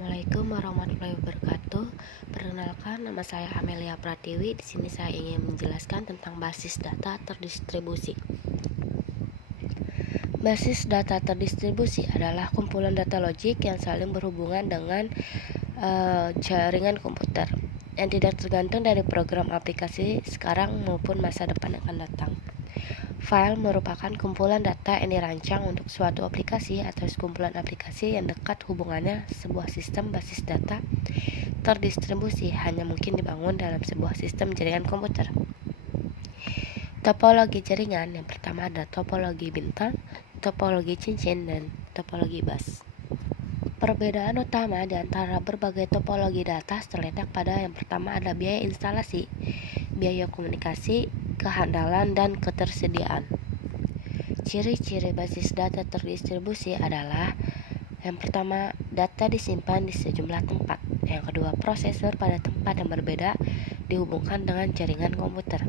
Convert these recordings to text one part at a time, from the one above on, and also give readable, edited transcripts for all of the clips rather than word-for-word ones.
Assalamualaikum warahmatullahi wabarakatuh. Perkenalkan, nama saya Amelia Pratiwi. Di sini saya ingin menjelaskan tentang basis data terdistribusi. Basis data terdistribusi adalah kumpulan data logik yang saling berhubungan dengan jaringan komputer yang tidak tergantung dari program aplikasi sekarang maupun masa depan yang akan datang. File merupakan kumpulan data yang dirancang untuk suatu aplikasi atau sekumpulan aplikasi yang dekat hubungannya. Sebuah sistem basis data terdistribusi hanya mungkin dibangun dalam sebuah sistem jaringan komputer. Topologi jaringan yang pertama ada topologi bintang, topologi cincin, dan topologi bus. Perbedaan utama di antara berbagai topologi data terletak pada yang pertama ada biaya instalasi, biaya komunikasi, kehandalan, dan ketersediaan. Ciri-ciri basis data terdistribusi adalah yang pertama, data disimpan di sejumlah tempat. Yang kedua, prosesor pada tempat yang berbeda dihubungkan dengan jaringan komputer.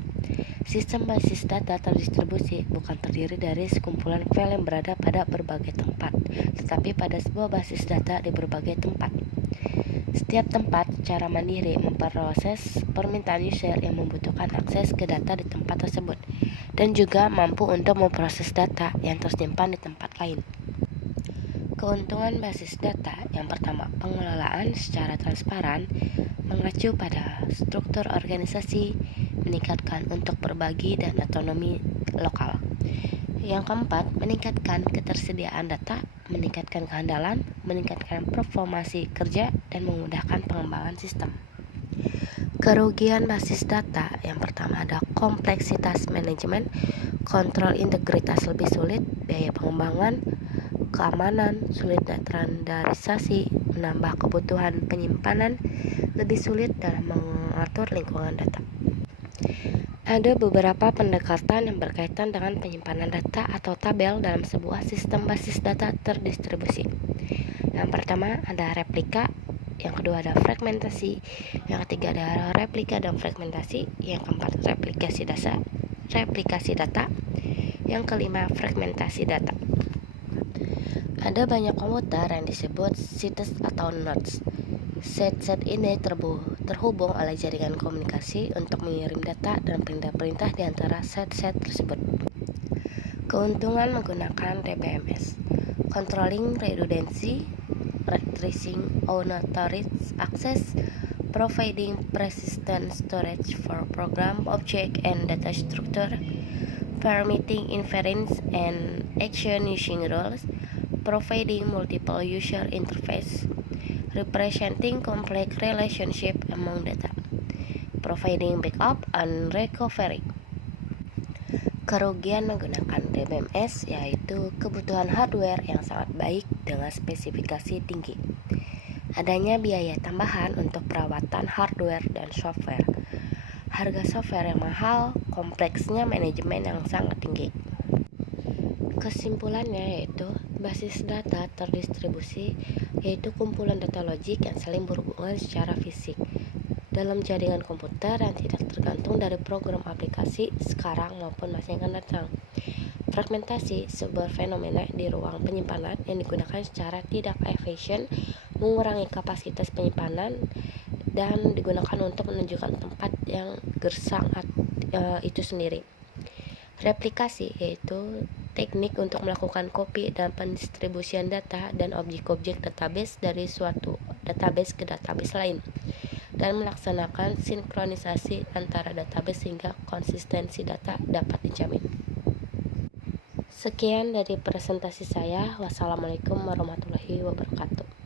Sistem basis data terdistribusi bukan terdiri dari sekumpulan file yang berada pada berbagai tempat, tetapi pada sebuah basis data di berbagai tempat. Setiap tempat secara mandiri memproses permintaan user yang membutuhkan akses ke data di tempat tersebut, dan juga mampu untuk memproses data yang tersimpan di tempat lain. Keuntungan basis data yang pertama, pengelolaan secara transparan, mengacu pada struktur organisasi, meningkatkan untuk berbagi dan otonomi lokal. Yang keempat, meningkatkan ketersediaan data, meningkatkan kehandalan, meningkatkan performasi kerja, dan memudahkan pengembangan sistem. Kerugian basis data yang pertama ada kompleksitas manajemen, kontrol integritas lebih sulit, biaya pengembangan, keamanan, sulit standarisasi, menambah kebutuhan penyimpanan, lebih sulit dalam mengatur lingkungan data. Ada beberapa pendekatan yang berkaitan dengan penyimpanan data atau tabel dalam sebuah sistem basis data terdistribusi. Yang pertama ada replika, yang kedua ada fragmentasi, yang ketiga ada replika dan fragmentasi, yang keempat replikasi data, yang kelima fragmentasi data. Ada banyak komputer yang disebut sites atau nodes. Set-set ini terhubung oleh jaringan komunikasi untuk mengirim data dan perintah-perintah di antara set-set tersebut. Keuntungan menggunakan DBMS: controlling redundancy, retracing unauthorized access, providing persistent storage for program, object, and data structure, permitting inference and action using rules, providing multiple user interface, representing complex relationship among data, providing backup and recovery. Kerugian menggunakan DBMS yaitu kebutuhan hardware yang sangat baik dengan spesifikasi tinggi. Adanya biaya tambahan untuk perawatan hardware dan software. Harga software yang mahal, kompleksnya manajemen yang sangat tinggi. Kesimpulannya yaitu basis data terdistribusi yaitu kumpulan data logik yang saling berhubungan secara fisik dalam jaringan komputer yang tidak tergantung dari program aplikasi sekarang maupun masa yang akan datang. Fragmentasi, sebuah fenomena di ruang penyimpanan yang digunakan secara tidak efisien, mengurangi kapasitas penyimpanan, dan digunakan untuk menunjukkan tempat yang gersang itu sendiri. Replikasi yaitu teknik untuk melakukan copy dan pendistribusian data dan objek-objek database dari suatu database ke database lain, dan melaksanakan sinkronisasi antara database sehingga konsistensi data dapat dijamin. Sekian dari presentasi saya. Wassalamualaikum warahmatullahi wabarakatuh.